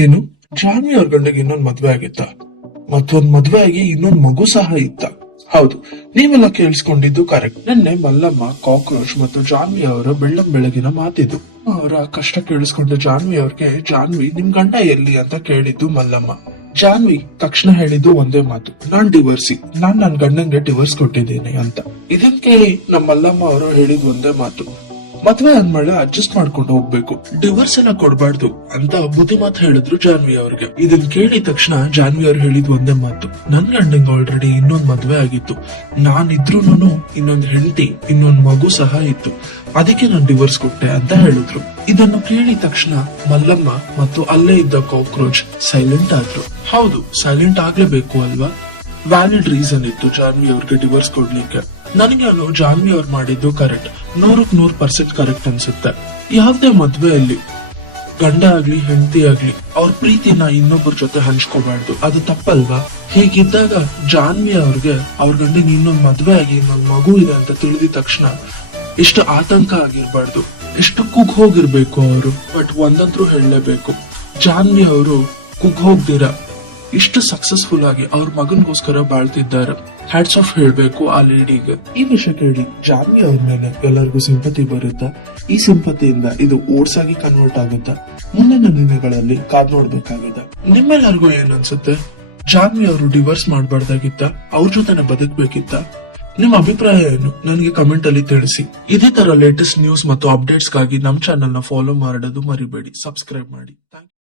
ಏನು ಜಾನ್ವಿ ಅವ್ರ ಗಂಡಗೆ ಇನ್ನೊಂದ್ ಮದ್ವೆ ಆಗಿತ್ತ? ಮತ್ತೊಂದ್ ಮದ್ವೆ ಆಗಿ ಇನ್ನೊಂದ್ ಮಗು ಸಹ ಇತ್ತ? ಹೌದು, ನೀವೆಲ್ಲ ಕೇಳಿಸ್ಕೊಂಡಿದ್ದು ಕರೆಕ್ಟ್. ನಿನ್ನೆ ಮಲ್ಲಮ್ಮ, ಕಾಕ್ರೋಚ್ ಮತ್ತು ಜಾನ್ವಿ ಅವರ ಬೆಳಗಿನ ಮಾತಿದ್ದು. ಅವರ ಕಷ್ಟ ಕೇಳಿಸ್ಕೊಂಡ ಜಾನ್ವಿ ಅವ್ರಿಗೆ, ಜಾನ್ವಿ ನಿಮ್ ಗಂಡ ಎಲ್ಲಿ ಅಂತ ಕೇಳಿದ್ದು ಮಲ್ಲಮ್ಮ. ಜಾನ್ವಿ ತಕ್ಷಣ ಹೇಳಿದ್ದು ಒಂದೇ ಮಾತು, ನಾನ್ ನನ್ ಗಂಡನ್ಗೆ ಡಿವೋರ್ಸ್ ಕೊಟ್ಟಿದ್ದೀನಿ ಅಂತ. ಇದನ್ ಕೇಳಿ ನಮ್ಮ ಮಲ್ಲಮ್ಮ ಅವರು ಹೇಳಿದ್ ಒಂದೇ ಮಾತು, ಮದ್ವೆ ಅಂದ್ಮೇಲೆ ಅಡ್ಜಸ್ಟ್ ಮಾಡ್ಕೊಂಡು ಹೋಗ್ಬೇಕು, ಡಿವೋರ್ಸ್ ಎಲ್ಲ ಕೊಡ್ಬಾರ್ದು ಅಂತ ಬುದ್ಧಿ ಮಾತು ಹೇಳಿದ್ರು ಜಾನ್ವಿ ಅವ್ರಿಗೆ. ಇದನ್ ಕೇಳಿದ ತಕ್ಷಣ ಜಾನ್ವಿ ಅವ್ರು ಹೇಳಿದ್ ಒಂದೇ ಮಾತು, ನನ್ ಗಂಡಂಗ್ ಆಲ್ರೆಡಿ ಇನ್ನೊಂದ್ ಮದ್ವೆ ಆಗಿತ್ತು, ನಾನಿದ್ರೂನು ಇನ್ನೊಂದ್ ಹೆಂಡತಿ, ಇನ್ನೊಂದ್ ಮಗು ಸಹ ಇತ್ತು, ಅದಕ್ಕೆ ನಾನ್ ಡಿವೋರ್ಸ್ ಕೊಟ್ಟೆ ಅಂತ ಹೇಳಿದ್ರು. ಇದನ್ನು ಕೇಳಿದ ತಕ್ಷಣ ಮಲ್ಲಮ್ಮ ಮತ್ತು ಅಲ್ಲೇ ಇದ್ದ ಕಾಕ್ರೋಚ್ ಸೈಲೆಂಟ್ ಆದ್ರು. ಹೌದು, ಸೈಲೆಂಟ್ ಆಗ್ಲೇಬೇಕು ಅಲ್ವಾ? ವ್ಯಾಲಿಡ್ ರೀಸನ್ ಇತ್ತು ಜಾನ್ವಿ ಅವ್ರಿಗೆ ಡಿವೋರ್ಸ್ ಕೊಡ್ಲಿಕ್ಕೆ. ನನಗೆ ಜಾನ್ವಿ ಅವ್ರು ಮಾಡಿದ್ದು ಕರೆಕ್ಟ್, 100% ಕರೆಕ್ಟ್ ಅನ್ಸುತ್ತೆ. ಯಾವ್ದೇ ಮದ್ವೆಯಲ್ಲಿ ಗಂಡ ಆಗ್ಲಿ ಹೆಂಡತಿ ಆಗ್ಲಿ ಅವ್ರ ಪ್ರೀತಿನ ಇನ್ನೊಬ್ಬರ ಜೊತೆ ಹಂಚ್ಕೋಬಾರ್ದು, ಅದು ತಪ್ಪಲ್ವಾ? ಹೀಗಿದ್ದಾಗ ಜಾನ್ವಿ ಅವ್ರಿಗೆ ಅವ್ರ ಗಂಡನ ಇನ್ನೊಂದ್ ಮದ್ವೆ ಆಗಿ ಇನ್ನೊಂದ್ ಮಗು ಇದೆ ಅಂತ ತಿಳಿದ ತಕ್ಷಣ ಎಷ್ಟು ಆತಂಕ ಆಗಿರ್ಬಾರ್ದು, ಎಷ್ಟು ಕುಗ್ ಹೋಗಿರ್ಬೇಕು ಅವರು. ಬಟ್ ಒಂದಂತರೂ ಹೇಳಲೇಬೇಕು, ಜಾನ್ವಿ ಅವರು ಕುಗ್ ಹೋಗ್ದಿರ ಇಷ್ಟು ಸಕ್ಸಸ್ಫುಲ್ ಆಗಿ ಅವ್ರ ಮಗನ್ಗೋಸ್ಕರ ಬಾಳ್ತಿದ್ದಾರೆ. ಹ್ಯಾಟ್ಸ್ ಆಫ್ ಹೇಳ್ಬೇಕು ಆ ಲೇಡಿಗೆ. ಈ ವಿಷಯ ಕೇಳಿ ಜಾನ್ವಿ ಅವ್ರ ಮೇಲೆ ಎಲ್ಲರಿಗೂ ಸಿಂಪತಿ ಬರುತ್ತಾ? ಈ ಸಿಂಪತಿಯಿಂದ ಇದು ಓಟ್ಸ್ ಆಗಿ ಕನ್ವರ್ಟ್ ಆಗುತ್ತಾ? ಮುಂದಿನ ದಿನಗಳಲ್ಲಿ ಕಾದ್ ನೋಡ್ಬೇಕಾಗಿದೆ. ನಿಮ್ಮೆಲ್ಲರಿಗೂ ಏನ್ ಅನ್ಸುತ್ತೆ? ಜಾನ್ವಿ ಅವರು ಡಿವೋರ್ಸ್ ಮಾಡಬಾರ್ದಾಗಿತ್ತ? ಅವ್ರ ಜೊತೆನೆ ಬದುಕ್ಬೇಕಿತ್ತ? ನಿಮ್ಮ ಅಭಿಪ್ರಾಯ ಏನು ನನಗೆ ಕಮೆಂಟ್ ಅಲ್ಲಿ ತಿಳಿಸಿ. ಇದೇ ತರ ಲೇಟೆಸ್ಟ್ ನ್ಯೂಸ್ ಮತ್ತು ಅಪ್ಡೇಟ್ಸ್ ಗಾಗಿ ನಮ್ ಚಾನೆಲ್ ನ ಫಾಲೋ ಮಾಡೋದು ಮರಿಬೇಡಿ, ಸಬ್ಸ್ಕ್ರೈಬ್ ಮಾಡಿ.